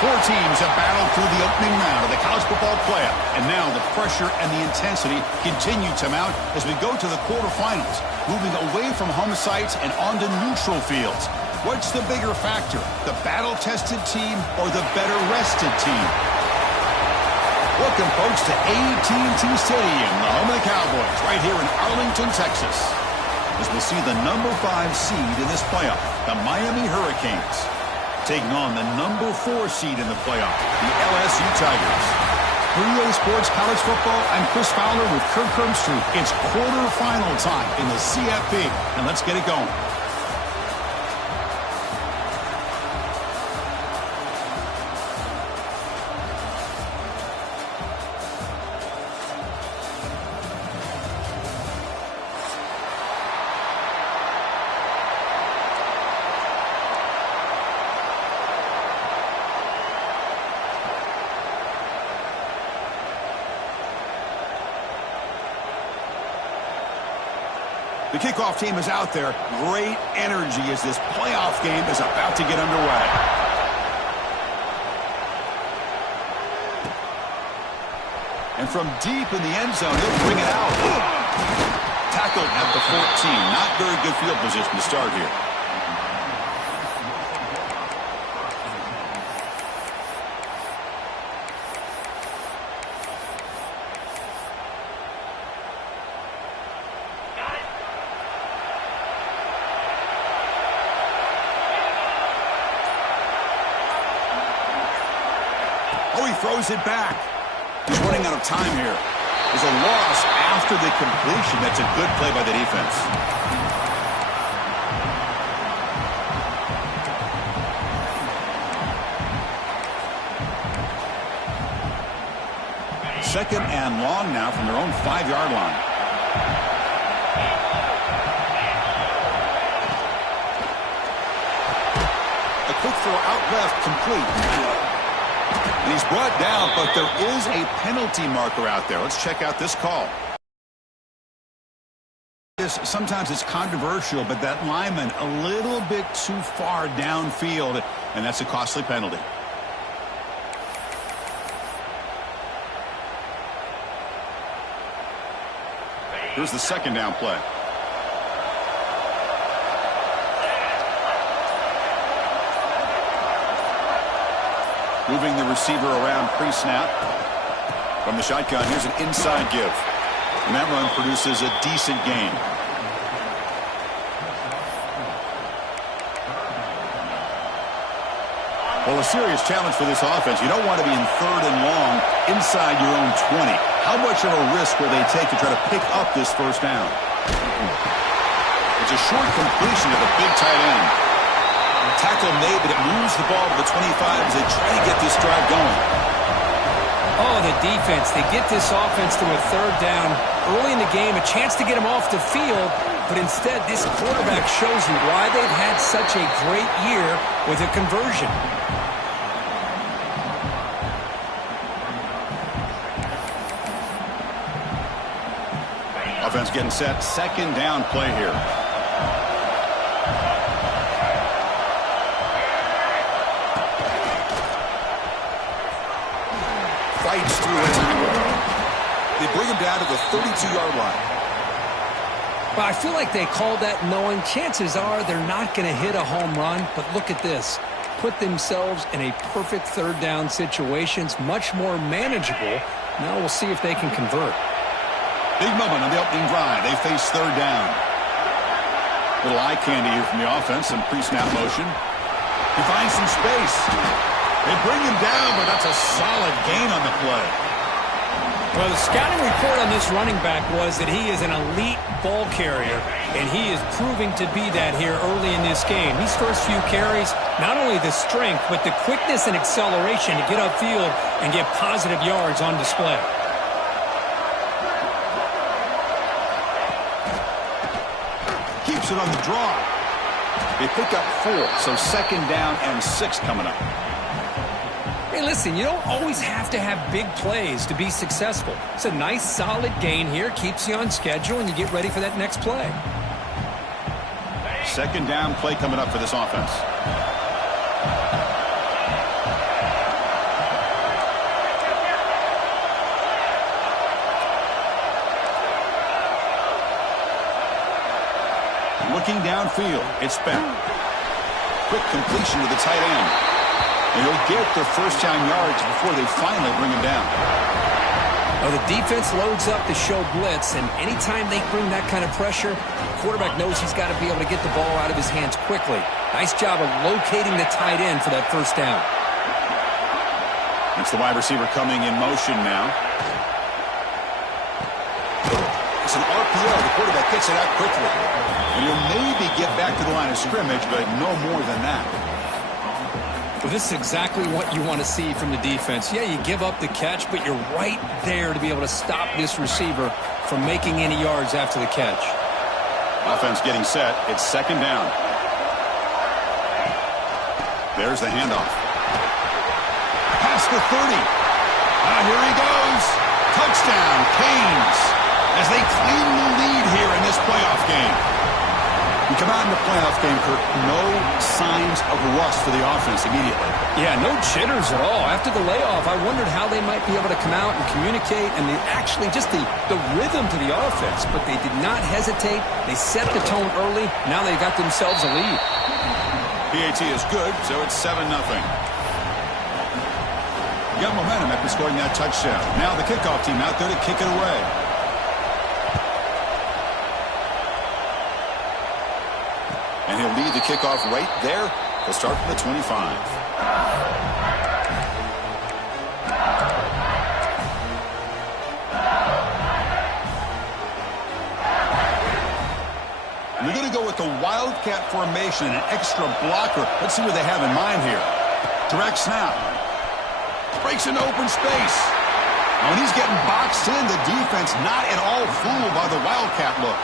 Four teams have battled through the opening round of the college football playoff, and now the pressure and the intensity continue to mount as we go to the quarterfinals, moving away from home sites and onto neutral fields. What's the bigger factor, the battle-tested team or the better-rested team? Welcome, folks, to AT&T Stadium, the home of the Cowboys, right here in Arlington, Texas, as we'll see the number 5 seed in this playoff, the Miami Hurricanes, taking on the number 4 seed in the playoff, the LSU Tigers. For EA Sports College Football, I'm Chris Fowler with Kirk Herbstreit. It's quarterfinal time in the CFP, and let's get it going. The kickoff team is out there. Great energy as this playoff game is about to get underway. And from deep in the end zone, he'll bring it out. Tackled at the 14. Not very good field position to start here. Oh, he throws it back. He's running out of time here. There's a loss after the completion. That's a good play by the defense. Second and long now from their own 5-yard line. A quick throw out left, complete. And he's brought down, but there is a penalty marker out there. Let's check out this call. Sometimes it's controversial, but that lineman a little bit too far downfield, and that's a costly penalty. Here's the second down play. Moving the receiver around pre-snap. From the shotgun, here's an inside give. And that run produces a decent gain. Well, a serious challenge for this offense. You don't want to be in third and long inside your own 20. How much of a risk will they take to try to pick up this first down? It's a short completion to the big tight end. Tackle made, but it moves the ball to the 25 as they try to get this drive going. Oh, the defense. They get this offense to a third down early in the game, a chance to get them off the field, but instead this quarterback shows you why they've had such a great year with a conversion. Offense getting set. Second down play here. Fights through it. They bring him down to the 32-yard line. Well, I feel like they called that knowing chances are they're not going to hit a home run, but look at this. Put themselves in a perfect third down situation. It's much more manageable. Now we'll see if they can convert. Big moment on the opening drive. They face third down. Little eye candy here from the offense. Some pre-snap motion. He finds some space. They bring him down, but that's a solid gain on the play. Well, the scouting report on this running back was that he is an elite ball carrier, and he is proving to be that here early in this game. These first few carries, not only the strength, but the quickness and acceleration to get upfield and get positive yards on display. Keeps it on the draw. They pick up 4, so second down and 6 coming up. Hey, listen, you don't always have to have big plays to be successful. It's a nice, solid gain here. Keeps you on schedule, and you get ready for that next play. Second down play coming up for this offense. Looking downfield. It's spent. Quick completion to the tight end. And he'll get their first down yards before they finally bring him down. Well, the defense loads up to show blitz, and anytime they bring that kind of pressure, the quarterback knows he's got to be able to get the ball out of his hands quickly. Nice job of locating the tight end for that first down. It's the wide receiver coming in motion now. It's an RPO. The quarterback gets it out quickly. And he'll maybe get back to the line of scrimmage, but no more than that. Well, this is exactly what you want to see from the defense. Yeah, you give up the catch, but you're right there to be able to stop this receiver from making any yards after the catch. Offense getting set. It's second down. There's the handoff. Past the 30. Here he goes. Touchdown, Canes, as they claim the lead here in this playoff game. We come out in the playoff game, Kirk, no signs of rust for the offense immediately. Yeah, no jitters at all. After the layoff, I wondered how they might be able to come out and communicate, and actually just the rhythm to the offense. But they did not hesitate. They set the tone early. Now they've got themselves a lead. PAT is good, so it's 7-0. You got momentum after scoring that touchdown. Now the kickoff team out there to kick it away. And he'll lead the kickoff right there. He'll start from the 25. And they're going to go with the Wildcat formation and an extra blocker. Let's see what they have in mind here. Direct snap. Breaks into open space. When he's getting boxed in, the defense not at all fooled by the Wildcat look.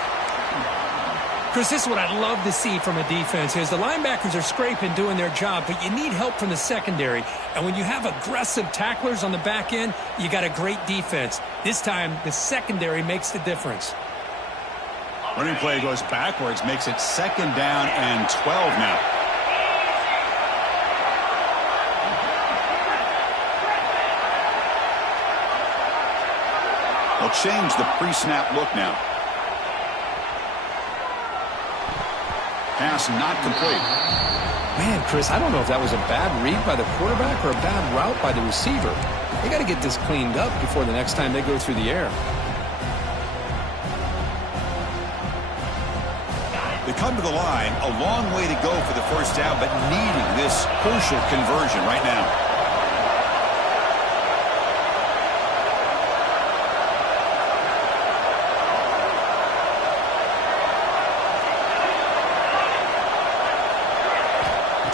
Chris, this is what I'd love to see from a defense is the linebackers are scraping, doing their job, but you need help from the secondary. And when you have aggressive tacklers on the back end, you got a great defense. This time, the secondary makes the difference. Running play goes backwards, makes it second down and 12 now. They'll change the pre-snap look now. Pass not complete. Man, Chris, I don't know if that was a bad read by the quarterback or a bad route by the receiver. They got to get this cleaned up before the next time they go through the air. They come to the line, a long way to go for the first down, but needing this crucial conversion right now.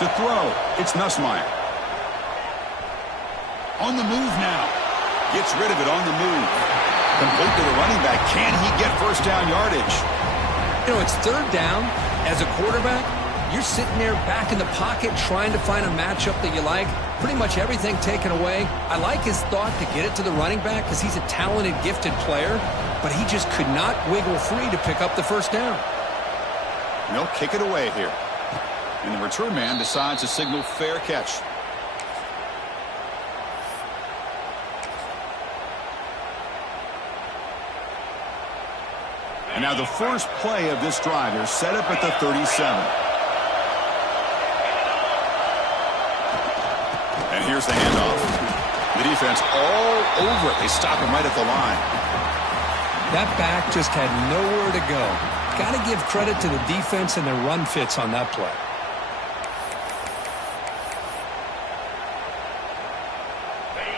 To throw, it's Nussmeier. On the move now. Gets rid of it on the move. Complete to the running back. Can he get first down yardage? You know, it's third down. As a quarterback, you're sitting there back in the pocket trying to find a matchup that you like. Pretty much everything taken away. I like his thought to get it to the running back because he's a talented, gifted player, but he just could not wiggle free to pick up the first down. And they'll kick it away here. And the return man decides to signal fair catch. And now the first play of this drive is set up at the 37. And here's the handoff. The defense all over it. They stop him right at the line. That back just had nowhere to go. Got to give credit to the defense and their run fits on that play.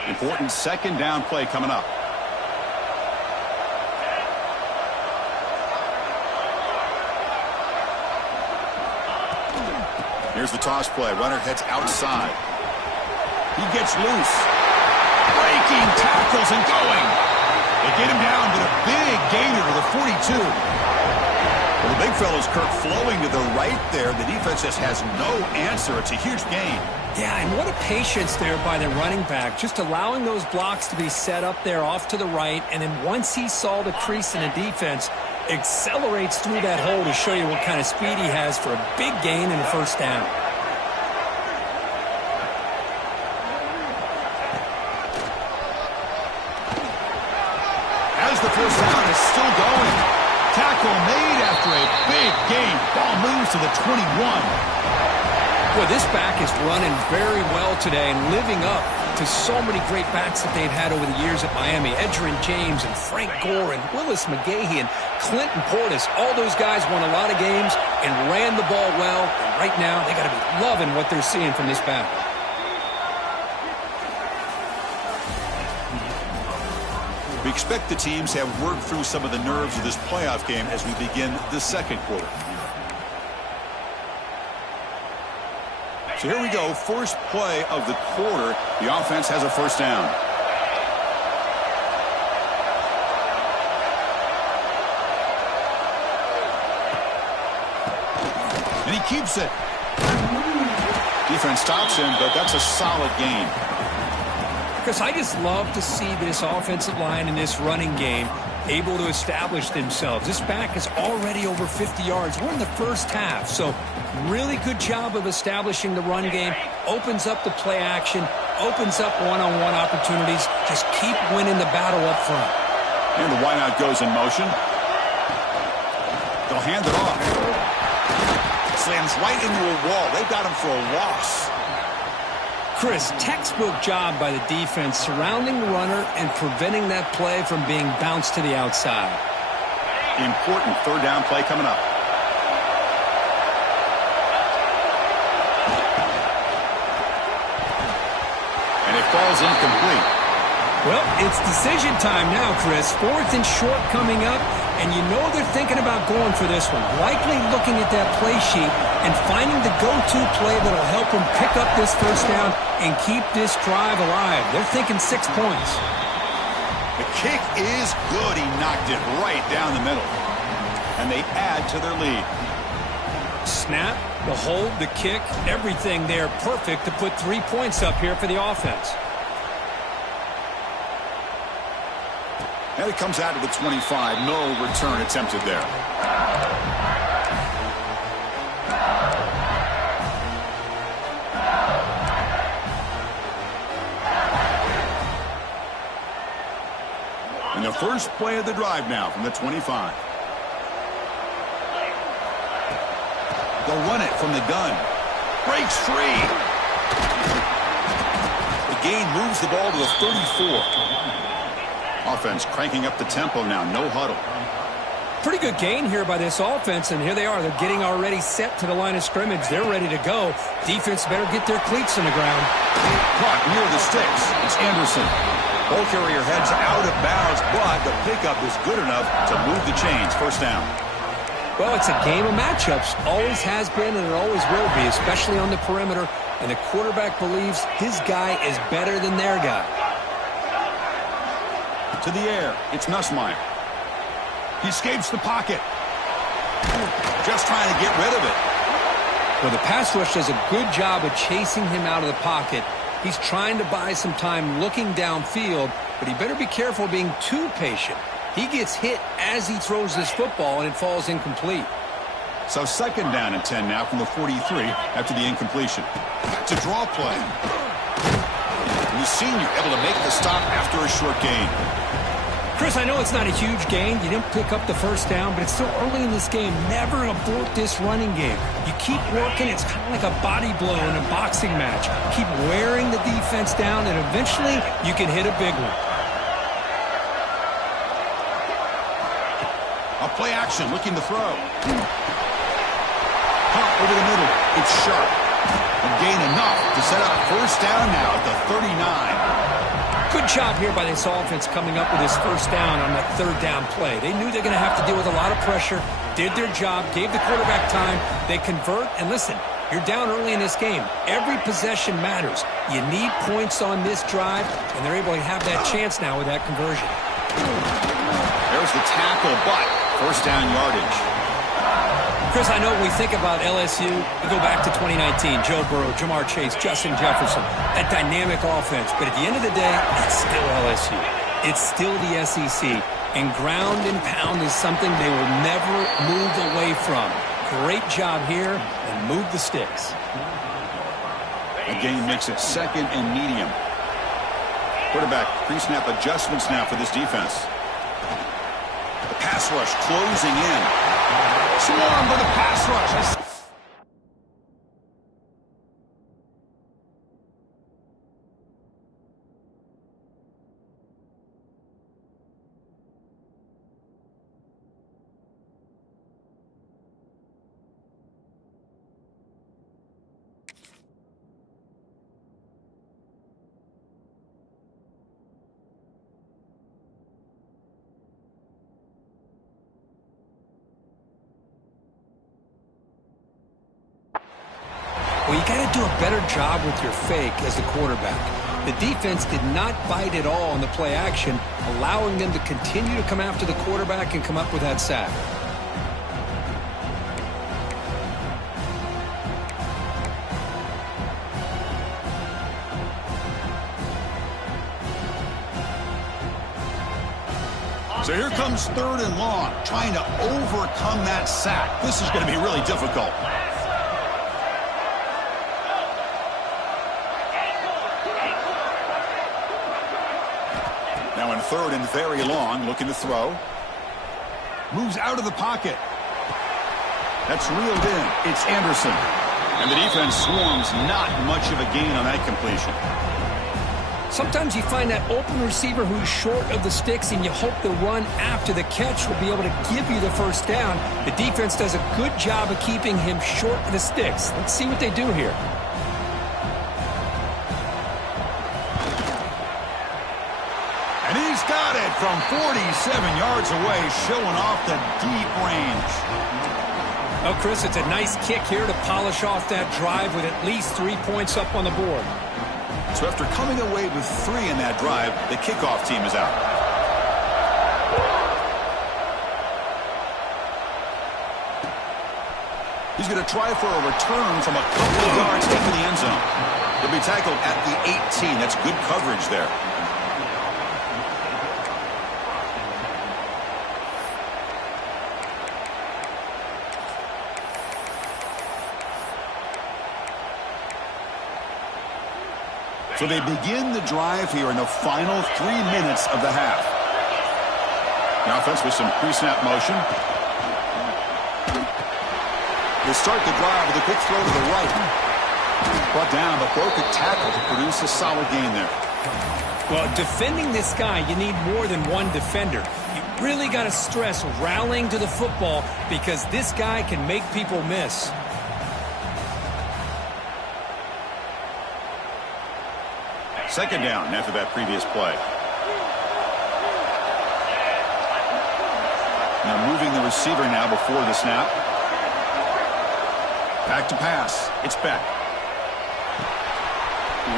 Important second down play coming up. Here's the toss play. Runner heads outside. He gets loose. Breaking tackles and going. They get him down, but a big gainer to the 42. Well, the big fellow's Kirk flowing to the right there. The defense just has no answer. It's a huge gain. Yeah, and what a patience there by the running back, just allowing those blocks to be set up there off to the right, and then once he saw the crease in the defense, accelerates through that hole to show you what kind of speed he has for a big gain in the first down. As the first down is still going. Tackle made after after a big gain. Ball moves to the 21. Well, this back is running very well today and living up to so many great backs that they've had over the years at Miami. Edgerrin James and Frank Gore and Willis McGahee and Clinton Portis. All those guys won a lot of games and ran the ball well. And right now, they got to be loving what they're seeing from this back. We expect the teams to have worked through some of the nerves of this playoff game as we begin the second quarter. So here we go, first play of the quarter. The offense has a first down. And he keeps it. Defense stops him, but that's a solid gain. Because I just love to see this offensive line in this running game able to establish themselves. This back is already over 50 yards. We're in the first half, so really good job of establishing the run game. Opens up the play action, opens up one-on-one opportunities. Just keep winning the battle up front. And the wideout goes in motion. They'll hand it off. Slams right into a wall. They've got him for a loss. Chris, textbook job by the defense surrounding the runner and preventing that play from being bounced to the outside. Important third down play coming up. And it falls incomplete. Well, it's decision time now, Chris. Fourth and short coming up, and you know they're thinking about going for this one. Likely looking at that play sheet and finding the go-to play that'll help them pick up this first down and keep this drive alive. They're thinking 6 points. The kick is good. He knocked it right down the middle. And they add to their lead. Snap, the hold, the kick, everything there perfect to put 3 points up here for the offense. And it comes out to the 25. No return attempted there. And the first play of the drive now from the 25. They'll run it from the gun. Breaks free. The gain moves the ball to the 34. Offense cranking up the tempo now. No huddle. Pretty good gain here by this offense, and here they are. They're getting already set to the line of scrimmage. They're ready to go. Defense better get their cleats in the ground. Caught near the sticks. It's Anderson. Ball carrier heads out of bounds, but the pickup is good enough to move the chains. First down. Well, it's a game of matchups. Always has been, and it always will be, especially on the perimeter. And the quarterback believes his guy is better than their guy. To the air. It's Nussmeier. He escapes the pocket. Just trying to get rid of it. Well, the pass rush does a good job of chasing him out of the pocket. He's trying to buy some time looking downfield, but he better be careful being too patient. He gets hit as he throws this football, and it falls incomplete. So second down and 10 now from the 43 after the incompletion. It's a draw play. And the senior able to make the stop after a short gain. Chris, I know it's not a huge gain. You didn't pick up the first down, but it's still early in this game. Never abort this running game. You keep working. It's kind of like a body blow in a boxing match. Keep wearing the defense down, and eventually you can hit a big one. A play action, looking to throw. Pop over the middle. It's sharp. And gain enough to set up first down now at the 39. Good job here by this offense coming up with his first down on that third down play. They knew they're going to have to deal with a lot of pressure, did their job, gave the quarterback time. They convert, and listen, you're down early in this game. Every possession matters. You need points on this drive, and they're able to have that chance now with that conversion. There's the tackle, but first down yardage. Chris, I know when we think about LSU, we go back to 2019, Joe Burrow, Jamar Chase, Justin Jefferson, that dynamic offense. But at the end of the day, it's still LSU. It's still the SEC. And ground and pound is something they will never move away from. Great job here, and move the sticks. Again, makes it second and medium. Quarterback pre-snap adjustments now for this defense. The pass rush closing in. Swarmed with a pass rush. Well, you got to do a better job with your fake as the quarterback. The defense did not bite at all on the play action, allowing them to continue to come after the quarterback and come up with that sack. So here comes 3rd and long, trying to overcome that sack. This is going to be really difficult. Now in 3rd and very long, looking to throw. Moves out of the pocket. That's reeled in. It's Anderson. And the defense swarms, not much of a gain on that completion. Sometimes you find that open receiver who's short of the sticks, and you hope the run after the catch will be able to give you the first down. The defense does a good job of keeping him short of the sticks. Let's see what they do here. And he's got it from 47 yards away, showing off the deep range. Oh, Chris, it's a nice kick here to polish off that drive with at least 3 points up on the board. So after coming away with 3 in that drive, the kickoff team is out. He's going to try for a return from a couple of yards into the end zone. He'll be tackled at the 18. That's good coverage there. So they begin the drive here in the final 3 minutes of the half. The offense with some pre-snap motion. They start the drive with a quick throw to the right. Brought down, but broke a tackle to produce a solid gain there. Well, defending this guy, you need more than one defender. You really got to stress rallying to the football because this guy can make people miss. Second down after that previous play. Now moving the receiver now before the snap. Back to pass. It's Beck.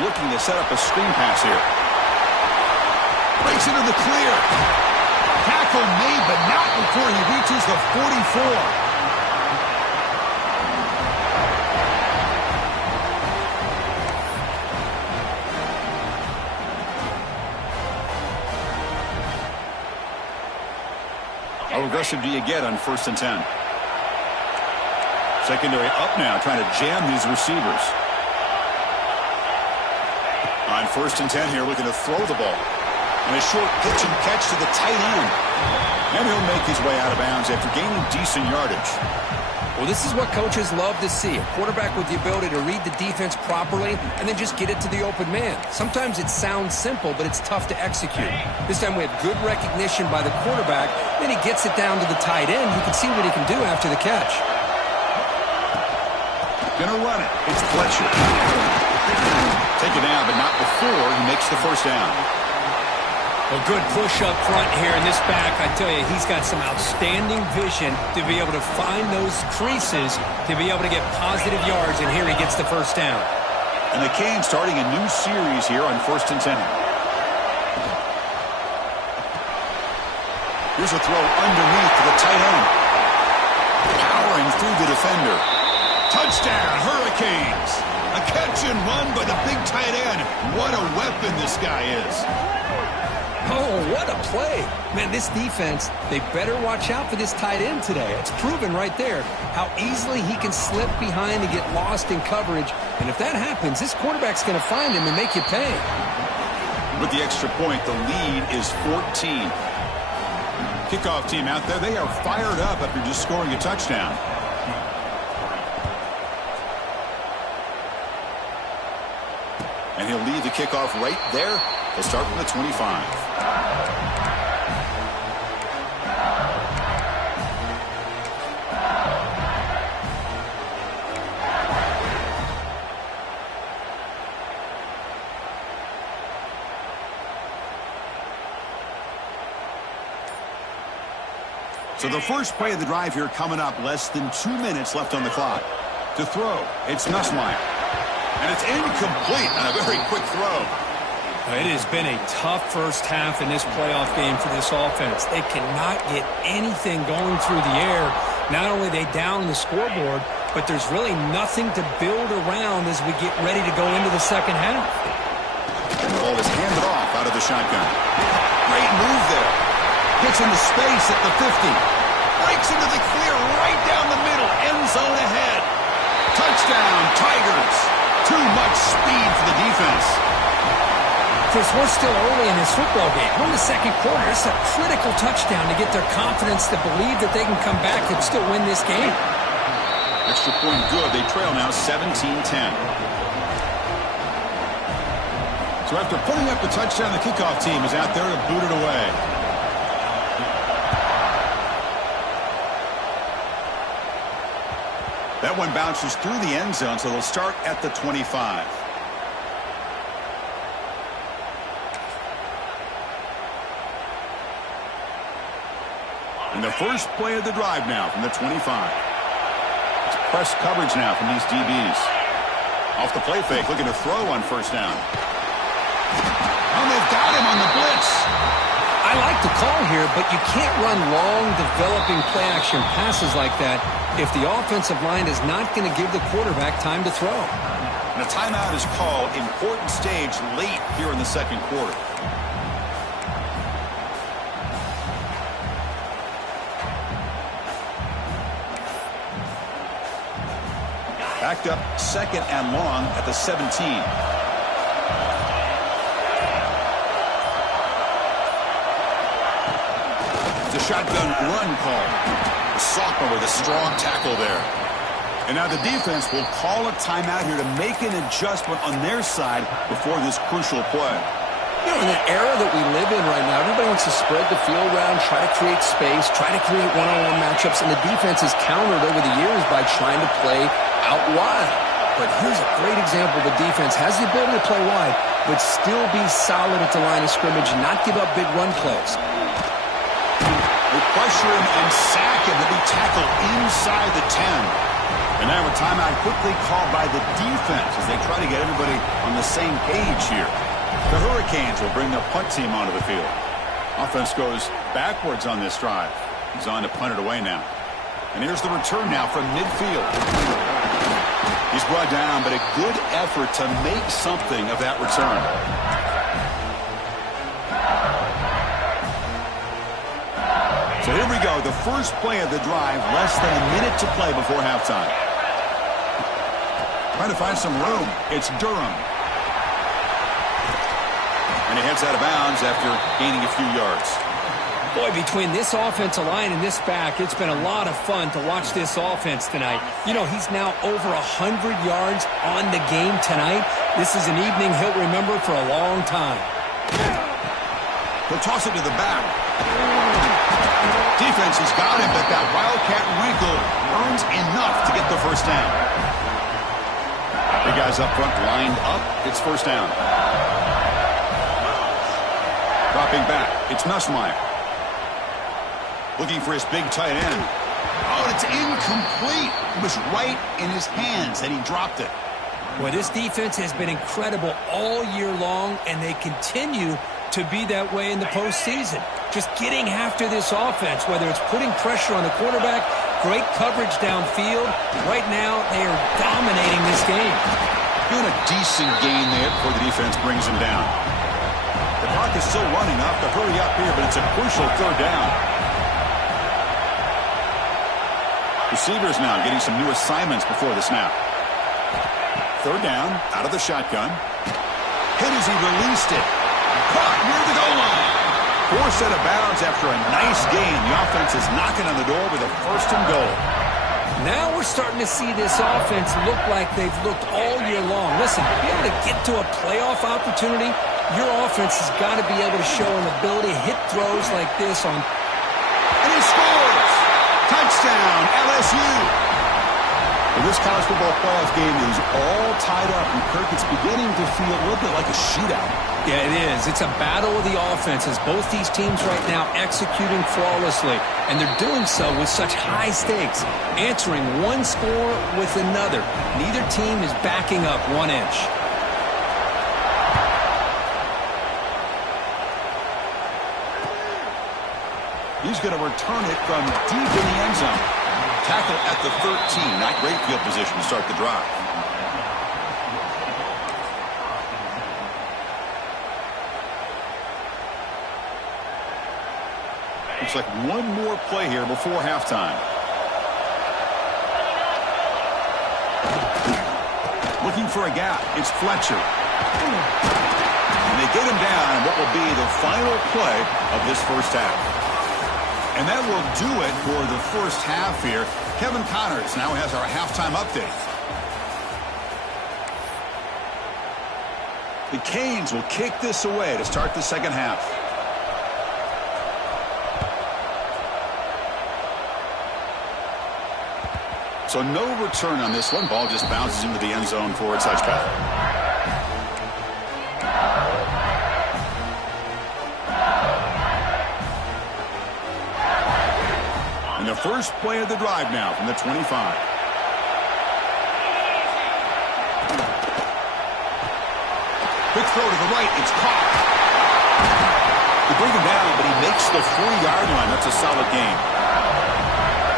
Looking to set up a screen pass here. Breaks into the clear. Tackle made, but not before he reaches the 44. How aggressive do you get on 1st and 10? Secondary up now, trying to jam these receivers. On 1st and 10 here, looking to throw the ball. And a short pitch and catch to the tight end. And he'll make his way out of bounds after gaining decent yardage. Well, this is what coaches love to see. A quarterback with the ability to read the defense properly and then just get it to the open man. Sometimes it sounds simple, but it's tough to execute. This time we have good recognition by the quarterback. Then he gets it down to the tight end. You can see what he can do after the catch. Gonna run it. It's Fletcher. Take it down, but not before he makes the first down. Well, good push up front here in this back. I tell you, he's got some outstanding vision to be able to find those creases, to be able to get positive yards, and here he gets the first down. And the Canes starting a new series here on 1st and 10. Here's a throw underneath to the tight end. Powering through the defender. Touchdown, Hurricanes. A catch and run by the big tight end. What a weapon this guy is. Oh, what a play. Man, this defense, they better watch out for this tight end today. It's proven right there how easily he can slip behind and get lost in coverage. And if that happens, this quarterback's going to find him and make you pay. With the extra point, the lead is 14. Kickoff team out there, they are fired up after just scoring a touchdown. And he'll leave the kickoff right there. He'll start from the 25. So the first play of the drive here coming up, less than 2 minutes left on the clock. To throw, it's Nussmeier. And it's incomplete on a very quick throw. It has been a tough first half in this playoff game for this offense. They cannot get anything going through the air. Not only are they down the scoreboard, but there's really nothing to build around as we get ready to go into the second half. And the ball is handed off out of the shotgun. Great move there. Gets into space at the 50. Breaks into the clear right down the middle. End zone ahead. Touchdown, Tigers. Too much speed for the defense. Chris, we're still early in this football game. We're in the second quarter. It's a critical touchdown to get their confidence to believe that they can come back and still win this game. Extra point good. They trail now 17-10. So after putting up the touchdown, the kickoff team is out there to boot it away. That one bounces through the end zone, so they'll start at the 25. And the first play of the drive now from the 25. It's press coverage now from these DBs. Off the play fake, looking to throw on first down. Oh, they've got him on the blitz. I like the call here, but you can't run long, developing play-action passes like that if the offensive line is not going to give the quarterback time to throw. And a timeout is called. Important stage late here in the second quarter. Backed up second and long at the 17. It's a shotgun run call. The sophomore with a strong tackle there. And now the defense will call a timeout here to make an adjustment on their side before this crucial play. You know, in the era that we live in right now, everybody wants to spread the field around, try to create space, try to create one-on-one matchups, and the defense is countered over the years by trying to play out wide. But here's a great example. The defense has the ability to play wide, but still be solid at the line of scrimmage and not give up big run plays. They pressure him and sack him to be tackled inside the 10. And now a timeout quickly called by the defense as they try to get everybody on the same page here. The Hurricanes will bring their punt team onto the field. Offense goes backwards on this drive. He's on to punt it away now. And here's the return now from midfield. He's brought down, but a good effort to make something of that return. So here we go, the first play of the drive, less than a minute to play before halftime. Trying to find some room. It's Durham. And he heads out of bounds after gaining a few yards. Boy, between this offensive line and this back, it's been a lot of fun to watch this offense tonight. You know, he's now over 100 yards on the game tonight. This is an evening he'll remember for a long time. He'll toss it to the back. Defense has got him, but that Wildcat wrinkle earns enough to get the first down. The guys up front lined up. It's first down. Dropping back. It's Nussmeier. Looking for his big tight end. Oh, it's incomplete. It was right in his hands, and he dropped it. Well, this defense has been incredible all year long, and they continue to be that way in the postseason. Just getting after this offense, whether it's putting pressure on the quarterback, great coverage downfield. Right now, they are dominating this game. Doing a decent gain there before the defense brings him down. The clock is still running up to hurry up here, but it's a crucial third down. Receivers now getting some new assignments before the snap. Third down, out of the shotgun. Hit as he released it. Caught near the goal line. Forced out of bounds after a nice gain. The offense is knocking on the door with a 1st and goal. Now we're starting to see this offense look like they've looked all year long. Listen, to be able to get to a playoff opportunity, your offense has got to be able to show an ability to hit throws like this on. And he scores! Touchdown, LSU! Well, this college football playoff game is all tied up, and Kirk, it's beginning to feel a little bit like a shootout. Yeah, it is. It's a battle of the offenses. Both these teams right now executing flawlessly, and they're doing so with such high stakes, answering one score with another. Neither team is backing up 1 inch. He's going to return it from deep in the end zone. Tackle at the 13. Not great field position to start the drive. Looks like one more play here before halftime. Looking for a gap. It's Fletcher. And they get him down in what will be the final play of this first half. And that will do it for the first half here. Kevin Connors now has our halftime update. The Canes will kick this away to start the second half. So no return on this one. Ball just bounces into the end zone for a touchback. The first play of the drive now from the 25. Quick throw to the right. It's caught. They bring him down, but he makes the 40-yard line. That's a solid gain.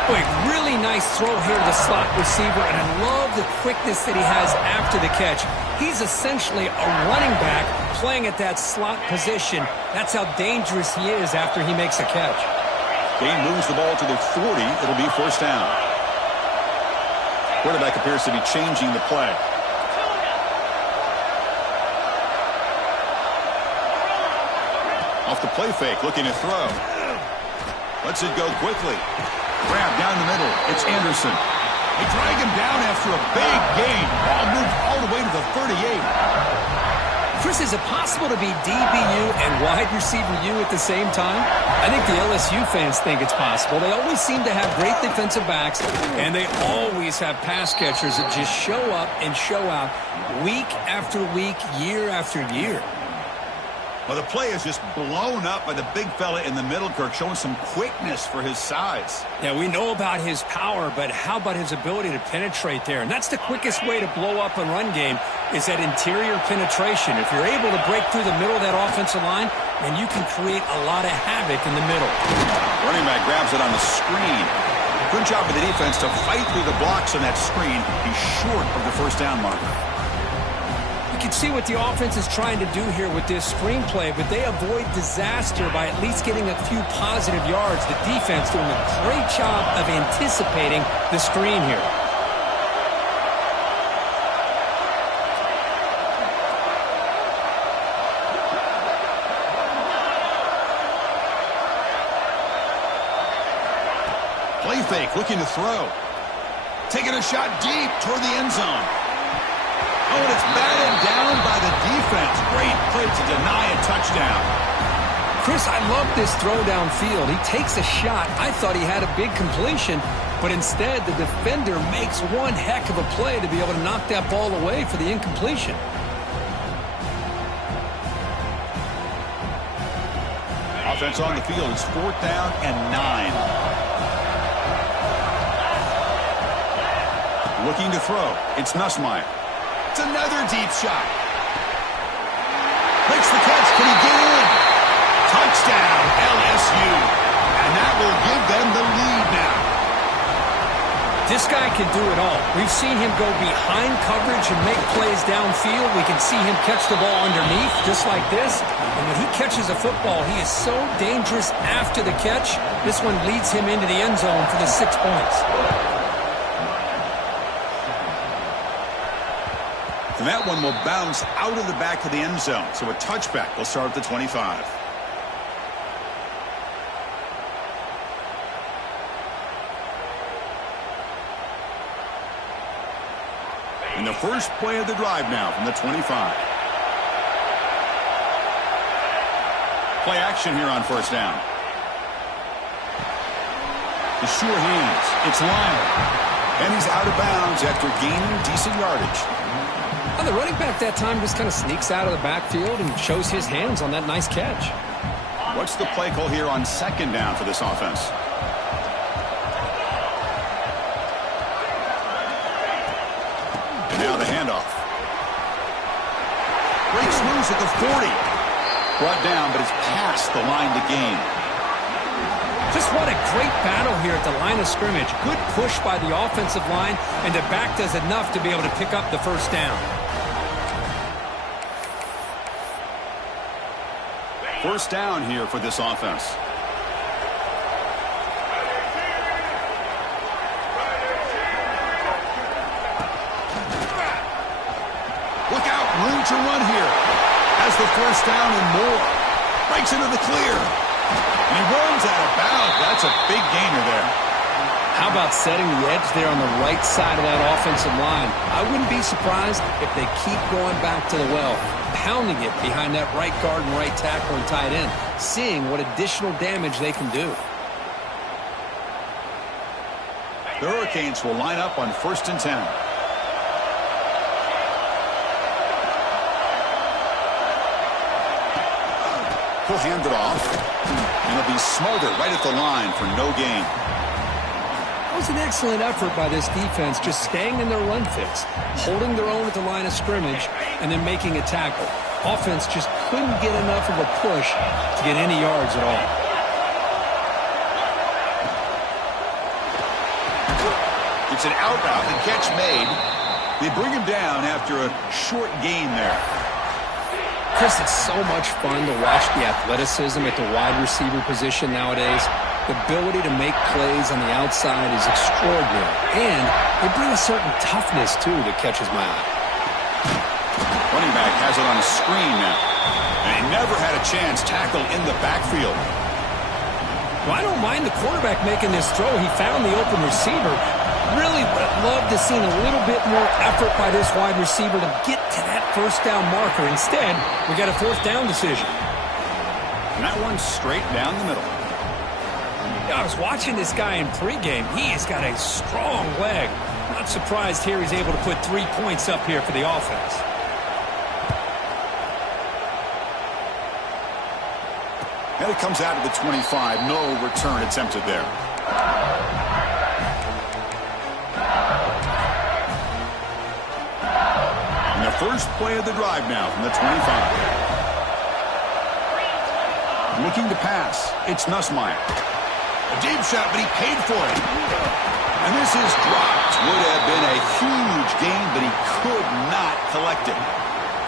Boy, really nice throw here to the slot receiver, and I love the quickness that he has after the catch. He's essentially a running back playing at that slot position. That's how dangerous he is after he makes a catch. Gain moves the ball to the 40. It'll be first down. Quarterback appears to be changing the play. Off the play fake, looking to throw. Lets it go quickly. Grab down the middle. It's Anderson. They drag him down after a big gain. Ball moved all the way to the 38. Chris, is it possible to be DBU and wide receiver U at the same time? I think the LSU fans think it's possible. They always seem to have great defensive backs, and they always have pass catchers that just show up and show out week after week, year after year. Well, the play is just blown up by the big fella in the middle, Kirk, showing some quickness for his size. Yeah, we know about his power, but how about his ability to penetrate there? And that's the quickest way to blow up a run game is that interior penetration. If you're able to break through the middle of that offensive line, then you can create a lot of havoc in the middle. Running back grabs it on the screen. Good job of the defense to fight through the blocks on that screen. He's short of the first down marker. You can see what the offense is trying to do here with this screenplay, but they avoid disaster by at least getting a few positive yards. The defense doing a great job of anticipating the screen here. Play fake, looking to throw. Taking a shot deep toward the end zone. Oh, and it's batted down by the defense. Great play to deny a touchdown. Chris, I love this throw downfield. He takes a shot. I thought he had a big completion, but instead the defender makes one heck of a play to be able to knock that ball away for the incompletion. Offense on the field is 4th down and 9. Looking to throw. It's Nussmeier. It's another deep shot. Makes the catch. Can he get in? Touchdown, LSU. And that will give them the lead now. This guy can do it all. We've seen him go behind coverage and make plays downfield. We can see him catch the ball underneath just like this. And when he catches a football, he is so dangerous after the catch. This one leads him into the end zone for the 6 points. And that one will bounce out of the back of the end zone. So a touchback will start at the 25. first play of the drive now from the 25. Play action here on first down. The sure hands. It's Lyle. And he's out of bounds after gaining decent yardage. And the running back that time just kind of sneaks out of the backfield and shows his hands on that nice catch. What's the play call here on second down for this offense? And now the handoff. Breaks loose at the 40. Brought down, but it's past the line to gain. Just what a great battle here at the line of scrimmage. Good push by the offensive line, and the back does enough to be able to pick up the first down. First down here for this offense. Look out, room to run here. Has the first down and more. Breaks into the clear. And he runs out of bounds. That's a big gainer there. How about setting the edge there on the right side of that offensive line? I wouldn't be surprised if they keep going back to the well, pounding it behind that right guard and right tackle and tight end, seeing what additional damage they can do. The Hurricanes will line up on 1st and 10. He'll hand it off, and he'll be smothered right at the line for no gain. That was an excellent effort by this defense, just staying in their run fix, holding their own at the line of scrimmage, and then making a tackle. Offense just couldn't get enough of a push to get any yards at all. It's an out route, the catch made. They bring him down after a short gain there. Chris, it's so much fun to watch the athleticism at the wide receiver position nowadays. The ability to make plays on the outside is extraordinary. And they bring a certain toughness, too, that catches my eye. Running back has it on a screen now. And he never had a chance tackled in the backfield. Well, I don't mind the quarterback making this throw. He found the open receiver. Really would have loved to see a little bit more effort by this wide receiver to get to that first down marker. Instead, we got a fourth down decision. And that one's straight down the middle. Yeah, I was watching this guy in pregame. He has got a strong leg. Not surprised here he's able to put 3 points up here for the offense. And it comes out of the 25. No return attempted there. And the first play of the drive now from the 25. Looking to pass. It's Nussmeier. A deep shot, but he paid for it. And this is dropped. Would have been a huge gain, but he could not collect it.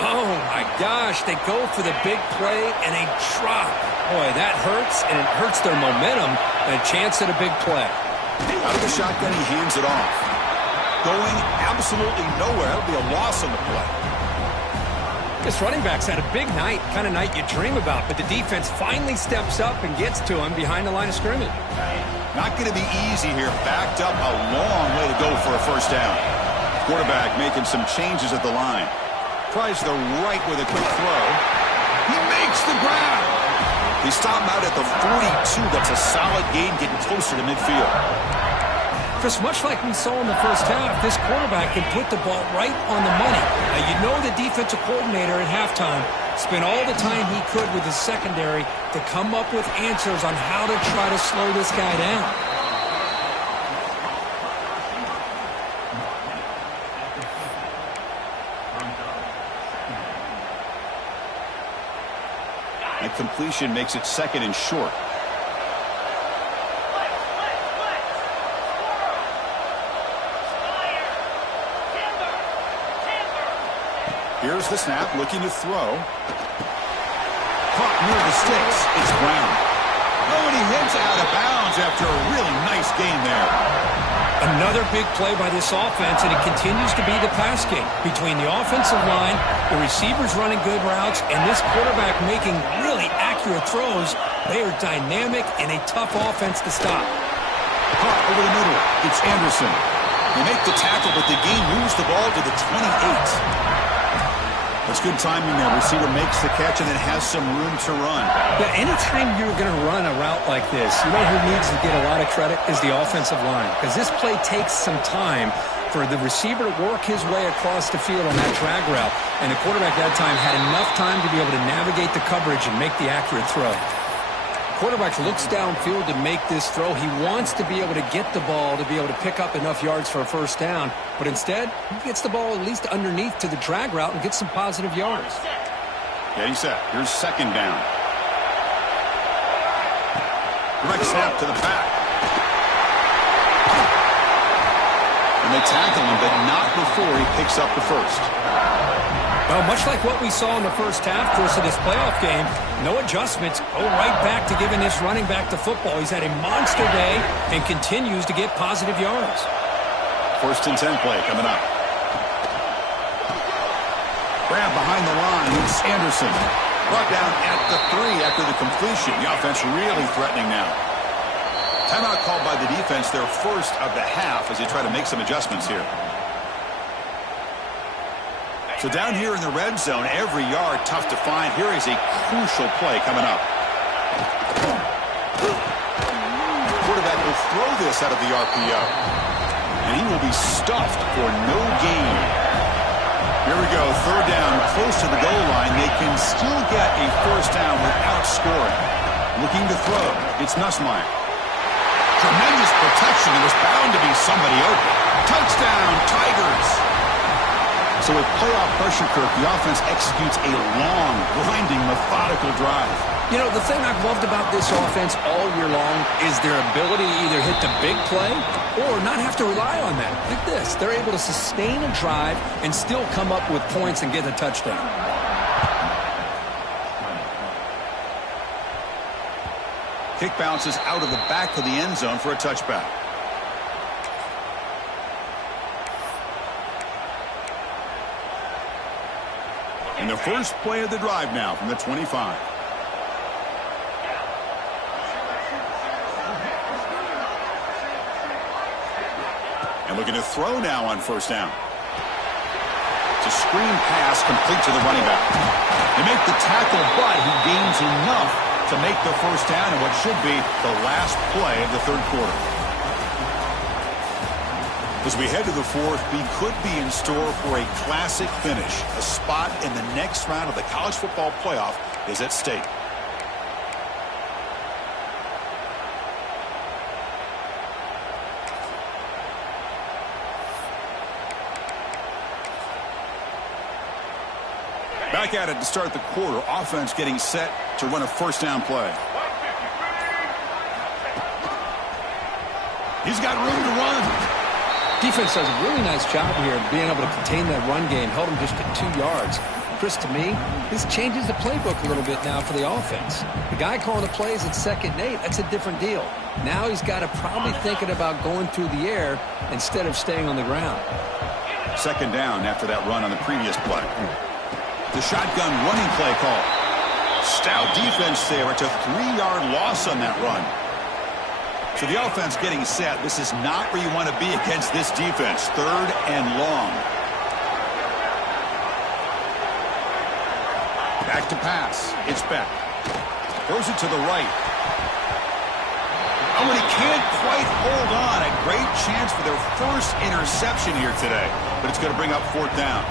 Oh, my gosh. They go for the big play, and they drop. Boy, that hurts, and it hurts their momentum and a chance at a big play. Out of the shotgun, he hands it off. Going absolutely nowhere. That'll be a loss on the play. This running back's had a big night, kind of night you dream about, but the defense finally steps up and gets to him behind the line of scrimmage. Not going to be easy here. Backed up a long way to go for a first down. Quarterback making some changes at the line. Tries the right with a quick throw. He makes the grab. He stopped out at the 42. That's a solid gain, getting closer to midfield. Chris, much like we saw in the first half, this quarterback can put the ball right on the money. Now, you know the defensive coordinator at halftime spent all the time he could with his secondary to come up with answers on how to try to slow this guy down. That completion makes it 2nd and short. Here's the snap, looking to throw. Caught near the sticks. It's Brown. Oh, and he hits out of bounds after a really nice game there. Another big play by this offense, and it continues to be the pass game. Between the offensive line, the receivers running good routes, and this quarterback making really accurate throws, they are dynamic and a tough offense to stop. Caught over the middle. It's Anderson. They make the tackle, but the game moves the ball to the 28. That's good timing there. Receiver makes the catch and then has some room to run. Yeah, anytime you're going to run a route like this, you know who needs to get a lot of credit is the offensive line. Because this play takes some time for the receiver to work his way across the field on that drag route. And the quarterback that time had enough time to be able to navigate the coverage and make the accurate throw. Quarterback looks downfield to make this throw. He wants to be able to get the ball to be able to pick up enough yards for a first down. But instead, he gets the ball at least underneath to the drag route and gets some positive yards. Getting set. Here's second down. Direct snap to the back. And they tackle him, but not before he picks up the first. Well, much like what we saw in the first half course of this playoff game, no adjustments. Go right back to giving this running back the football. He's had a monster day and continues to get positive yards. First and 10 play coming up. Grab behind the line. It's Anderson. Brought down at the 3 after the completion. The offense really threatening now. Timeout called by the defense, their first of the half, as they try to make some adjustments here. So down here in the red zone, every yard tough to find. Here is a crucial play coming up. Quarterback will throw this out of the RPO. And he will be stuffed for no gain. Here we go, third down, close to the goal line. They can still get a first down without scoring. Looking to throw, it's Nussmeier. Tremendous protection. There was bound to be somebody open. Touchdown, Tigers! So with playoff pressure, Kirk, the offense executes a long, grinding, methodical drive. You know, the thing I've loved about this offense all year long is their ability to either hit the big play or not have to rely on that. Like this. They're able to sustain a drive and still come up with points and get a touchdown. Kick bounces out of the back of the end zone for a touchback. And the first play of the drive now from the 25. And looking to throw now on first down. It's a screen pass complete to the running back. They make the tackle, but he gains enough to make the first down in what should be the last play of the third quarter. As we head to the fourth, we could be in store for a classic finish. A spot in the next round of the college football playoff is at stake. Back at it to start the quarter. Offense getting set to run a first down play. He's got room to run. Defense does a really nice job here of being able to contain that run game, held him just to 2 yards. Chris, to me, this changes the playbook a little bit now for the offense. The guy calling the plays at 2nd and 8, that's a different deal. Now he's got to probably thinking about going through the air instead of staying on the ground. Second down after that run on the previous play. The shotgun running play call. Stout defense there. It's a 3-yard loss on that run. So the offense getting set. This is not where you want to be against this defense. 3rd and long. Back to pass. It's Beck. Throws it to the right. Oh, and he can't quite hold on. A great chance for their first interception here today. But it's going to bring up 4th down.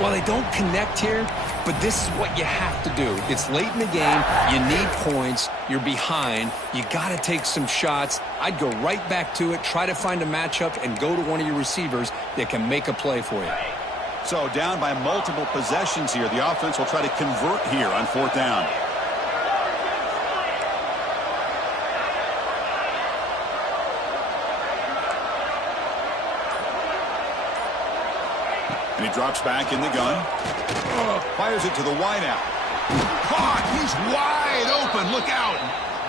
Well, they don't connect here, but this is what you have to do. It's late in the game. You need points. You're behind. You got to take some shots. I'd go right back to it, try to find a matchup, and go to one of your receivers that can make a play for you. So down by multiple possessions here. The offense will try to convert here on 4th down. And he drops back in the gun. Fires it to the wideout. Caught. He's wide open. Look out.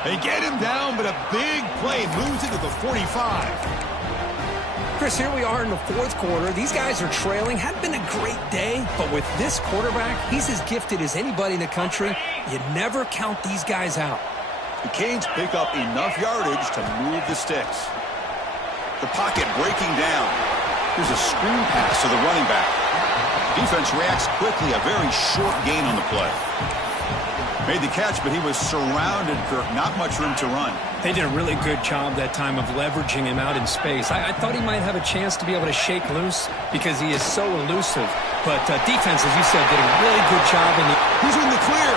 They get him down, but a big play moves into the 45. Chris, here we are in the 4th quarter. These guys are trailing. Hadn't been a great day, but with this quarterback, he's as gifted as anybody in the country. You never count these guys out. The Canes pick up enough yardage to move the sticks. The pocket breaking down. Here's a screen pass to the running back. Defense reacts quickly. A very short gain on the play. Made the catch, but he was surrounded, Kirk. Not much room to run. They did a really good job that time of leveraging him out in space. I thought he might have a chance to be able to shake loose because he is so elusive. But defense, as you said, did a really good job. He's in the clear.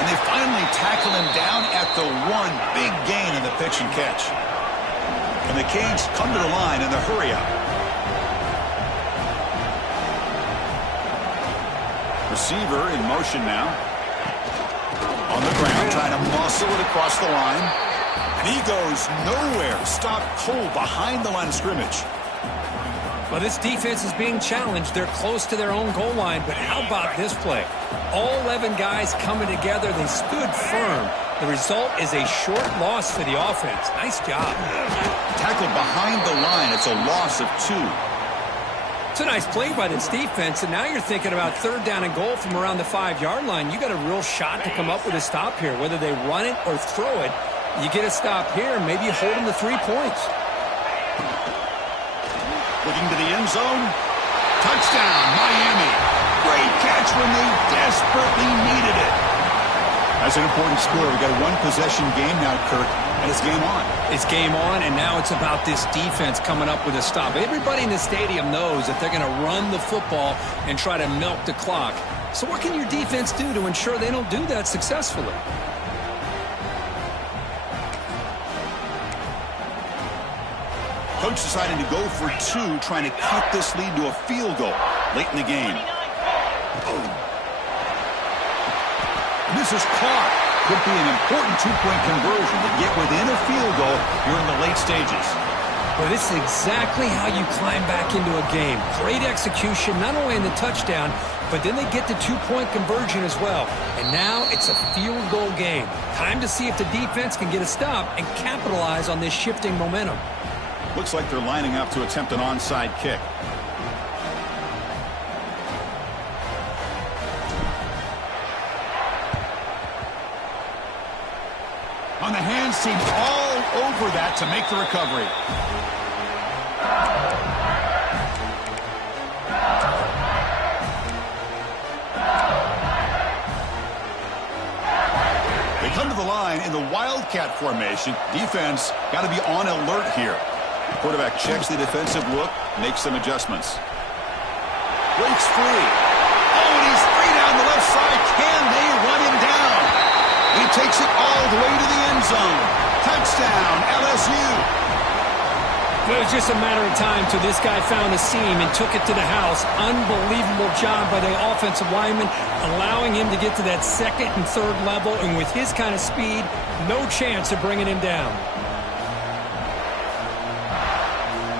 And they finally tackle him down at the 1. Big gain in the pitch and catch. And the Canes come to the line in the hurry-up. Receiver in motion now. On the ground, trying to muscle it across the line. And he goes nowhere. Stopped cold behind the line of scrimmage. Well, this defense is being challenged. They're close to their own goal line. But how about this play? All 11 guys coming together. They stood firm. The result is a short loss for the offense. Nice job. Tackled behind the line. It's a loss of 2. It's a nice play by this defense, and now you're thinking about 3rd down and goal from around the 5-yard line. You got a real shot to come up with a stop here. Whether they run it or throw it, you get a stop here, maybe you hold them to 3 points. Looking to the end zone. Touchdown, Miami. Great catch when they desperately needed it. That's an important score. We've got a 1-possession game now, Kirk, and it's game on. It's game on, and now it's about this defense coming up with a stop. Everybody in the stadium knows that they're going to run the football and try to milk the clock. So what can your defense do to ensure they don't do that successfully? Coach decided to go for 2, trying to cut this lead to a field goal late in the game. And this is caught. Could be an important 2-point conversion to get within a field goal here in the late stages. Well, this is exactly how you climb back into a game. Great execution, not only in the touchdown, but then they get the 2-point conversion as well. And now it's a field goal game. Time to see if the defense can get a stop and capitalize on this shifting momentum. Looks like they're lining up to attempt an onside kick. On the hands team, all over that to make the recovery. They come to the line in the Wildcat formation. Defense got to be on alert here. Quarterback checks the defensive look, makes some adjustments. Breaks free. Oh, and he's free down the left side. Can they run him down? He takes it all the way to the end zone. Touchdown, LSU. It was just a matter of time till this guy found a seam and took it to the house. Unbelievable job by the offensive lineman, allowing him to get to that 2nd and 3rd level. And with his kind of speed, no chance of bringing him down.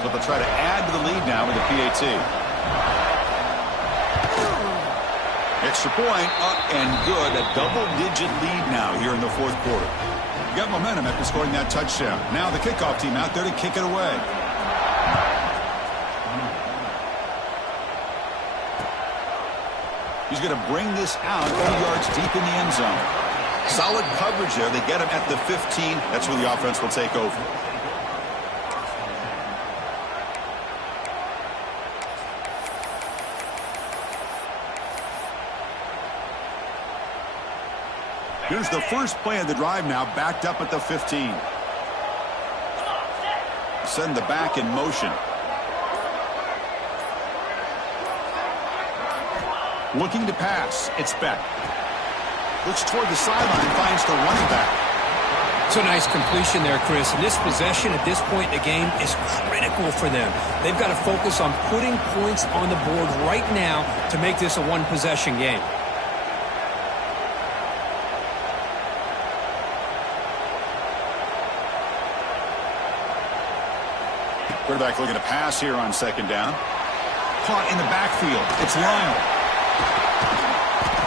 So they'll try to add to the lead now with a PAT. Extra point, up and good. A double-digit lead now here in the 4th quarter. You got momentum after scoring that touchdown. Now the kickoff team out there to kick it away. He's going to bring this out 2 yards deep in the end zone. Solid coverage there. They get him at the 15. That's where the offense will take over. Here's the first play of the drive now, backed up at the 15. Send the back in motion. Looking to pass. It's Beck. Looks toward the sideline, finds the running back. It's a nice completion there, Chris. And this possession at this point in the game is critical for them. They've got to focus on putting points on the board right now to make this a 1-possession game. Quarterback looking to pass here on 2nd down. Caught in the backfield. It's Lionel.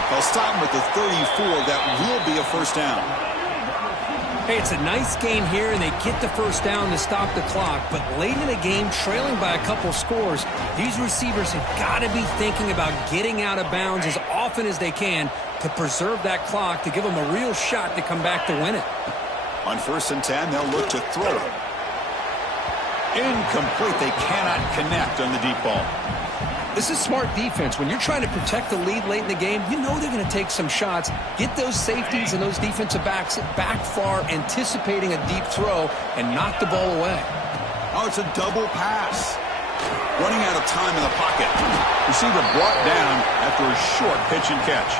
They'll stop him at the 34. That will be a 1st down. Hey, it's a nice game here, and they get the 1st down to stop the clock. But late in the game, trailing by a couple scores, these receivers have got to be thinking about getting out of bounds as often as they can to preserve that clock, to give them a real shot to come back to win it. On 1st and 10, they'll look to throw it. Incomplete. They cannot connect on the deep ball. This is smart defense. When you're trying to protect the lead late in the game, you know they're going to take some shots, get those safeties and those defensive backs back far, anticipating a deep throw, and knock the ball away. Oh, it's a double pass. Running out of time in the pocket. Receiver brought down after a short pitch and catch.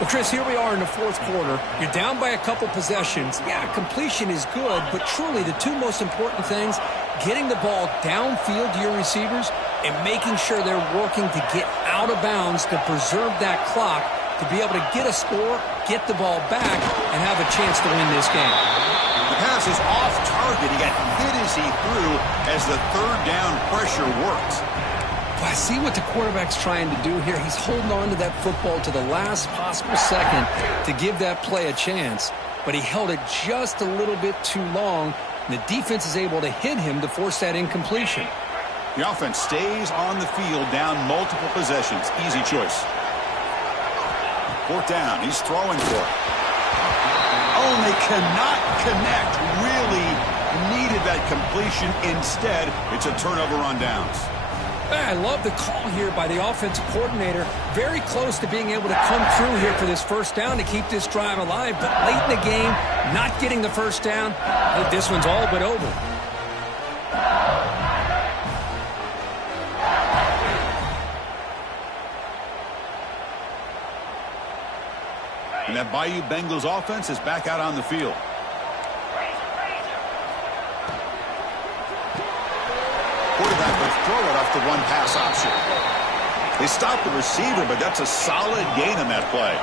Well, Chris, here we are in the fourth quarter. You're down by a couple possessions. Yeah, completion is good, but truly the two most important things, getting the ball downfield to your receivers and making sure they're working to get out of bounds to preserve that clock to be able to get a score, get the ball back, and have a chance to win this game. The pass is off target. He got hit as he threw as the third down pressure worked. Well, I see what the quarterback's trying to do here. He's holding on to that football to the last possible second to give that play a chance, but he held it just a little bit too long, and the defense is able to hit him to force that incompletion. The offense stays on the field down multiple possessions. Easy choice. Fourth down. He's throwing for it. Oh, and they cannot connect. Really needed that completion. Instead, it's a turnover on downs. I love the call here by the offensive coordinator. Very close to being able to come through here for this first down to keep this drive alive. But late in the game, not getting the first down, I think this one's all but over. And that Bayou Bengals offense is back out on the field. Quarterback will throw it off the one pass option. They stop the receiver, but that's a solid gain on that play.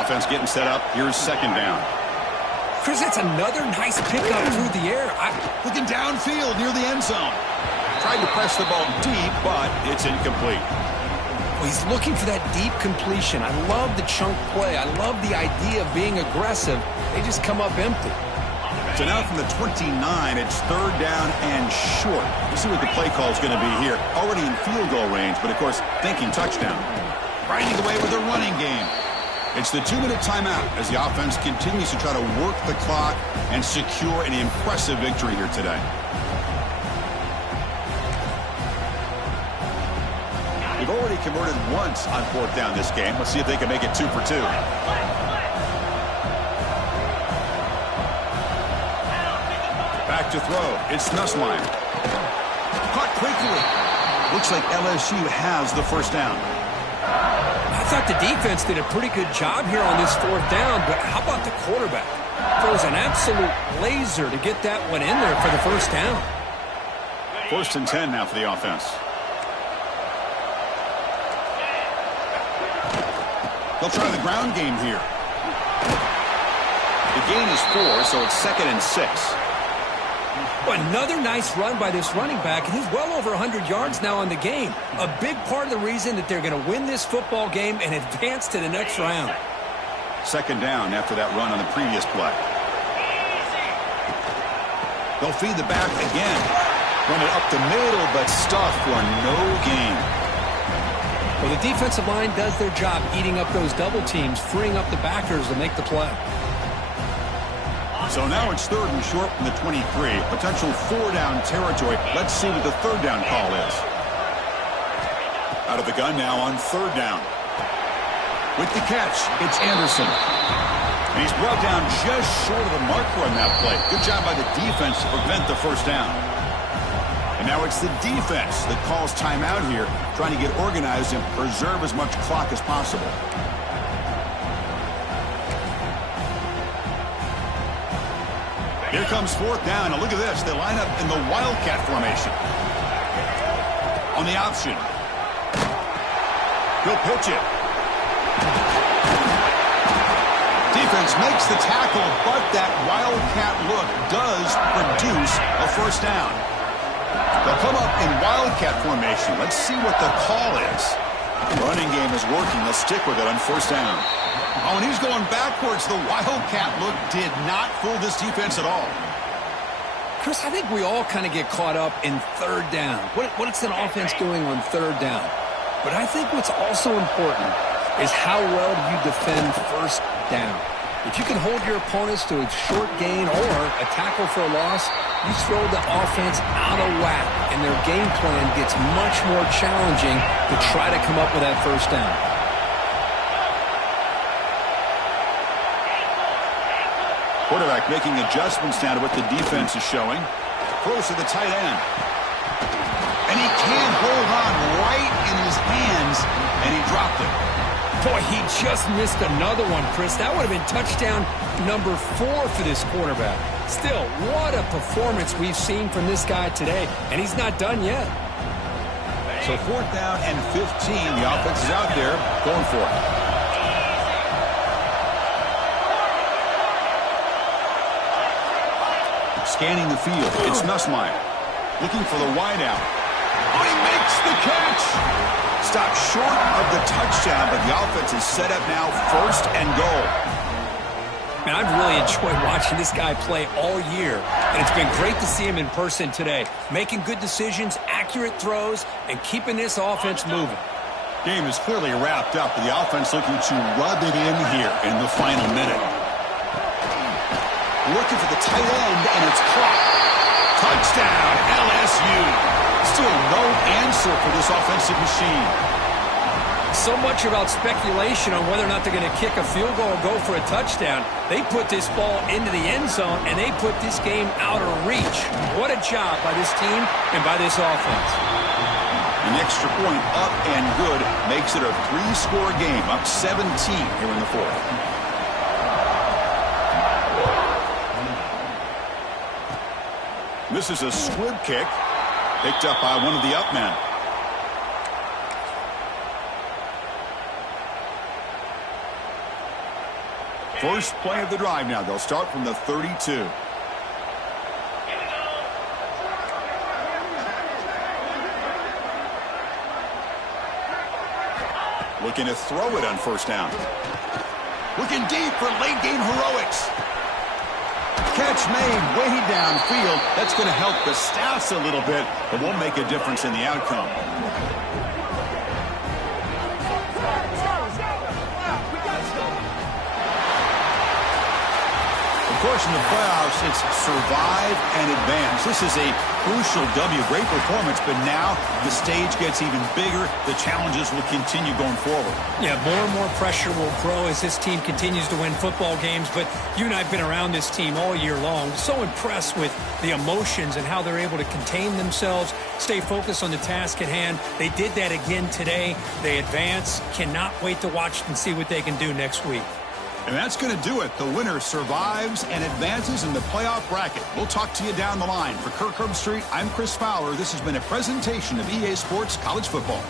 Offense getting set up. Here's second down. Chris, that's another nice pickup through the air. Looking downfield near the end zone. Tried to press the ball deep, but it's incomplete. Well, he's looking for that deep completion. I love the chunk play. I love the idea of being aggressive. They just come up empty. So now from the 29, it's third down and short. We'll see what the play call is going to be here. Already in field goal range, but of course, thinking touchdown. Riding away with a running game. It's the 2-minute timeout as the offense continues to try to work the clock and secure an impressive victory here today. They've already converted once on fourth down this game. Let's see if they can make it 2 for 2. Back to throw. It's Nussmeier. Caught quickly. Looks like LSU has the first down. I thought the defense did a pretty good job here on this fourth down, but how about the quarterback? Throws an absolute laser to get that one in there for the first down. First and 10 now for the offense. They'll try the ground game here. The gain is 4, so it's second and 6. Another nice run by this running back, and he's well over 100 yards now on the game. A big part of the reason that they're going to win this football game and advance to the next round. Second down after that run on the previous play. They'll feed the back again. Run it up the middle, but stuffed for no gain. Well, the defensive line does their job eating up those double teams, freeing up the backers to make the play. So now it's third and short from the 23. Potential 4-down territory. Let's see what the third down call is. Out of the gun now on third down. With the catch, it's Anderson. And he's brought down just short of the marker on that play. Good job by the defense to prevent the first down. And now it's the defense that calls timeout here, trying to get organized and preserve as much clock as possible. Here comes fourth down. Now look at this. They line up in the Wildcat formation. On the option. He'll pitch it. Defense makes the tackle, but that Wildcat look does produce a first down. They'll come up in Wildcat formation. Let's see what the call is. The running game is working. They'll stick with it on first down. Oh, and he's going backwards. The Wildcat look did not fool this defense at all. Chris, I think we all kind of get caught up in third down. What's an offense doing on third down? But I think what's also important is how well you defend first down. If you can hold your opponents to a short gain or a tackle for a loss, you throw the offense out of whack, and their game plan gets much more challenging to try to come up with that first down. Quarterback making adjustments now to what the defense is showing. Throws to the tight end. And he can't hold on right in his hands, and he dropped it. Boy, he just missed another one, Chris. That would have been touchdown number 4 for this quarterback. Still, what a performance we've seen from this guy today, and he's not done yet. So 4th down and 15. The offense is out there going for it. Scanning the field. It's Nussmeier. Looking for the wideout. Oh, he makes the catch. Stopped short of the touchdown, but the offense is set up now 1st and goal. Man, I've really enjoyed watching this guy play all year, and it's been great to see him in person today, making good decisions, accurate throws, and keeping this offense moving. Game is clearly wrapped up, but the offense looking to rub it in here in the final minute. Looking for the tight end, and it's caught. Touchdown, LSU. Still no answer for this offensive machine. So much about speculation on whether or not they're going to kick a field goal or go for a touchdown. They put this ball into the end zone, and they put this game out of reach. What a job by this team and by this offense. An extra point up and good makes it a 3-score game, up 17 here in the 4th. This is a squib kick. Picked up by one of the up men. First play of the drive now. They'll start from the 32. Looking to throw it on 1st down. Looking deep for late game heroics. Catch made way downfield. That's going to help the stats a little bit, but won't make a difference in the outcome. Of course, in the playoffs, it's survive and advance. This is a crucial W. Great performance, but now the stage gets even bigger. The challenges will continue going forward. Yeah, more and more pressure will grow as this team continues to win football games, but you and I have been around this team all year long. So impressed with the emotions and how they're able to contain themselves, stay focused on the task at hand. They did that again today. They advance. Cannot wait to watch and see what they can do next week. And that's going to do it. The winner survives and advances in the playoff bracket. We'll talk to you down the line. For Kirk Herbstreit, I'm Chris Fowler. This has been a presentation of EA Sports College Football.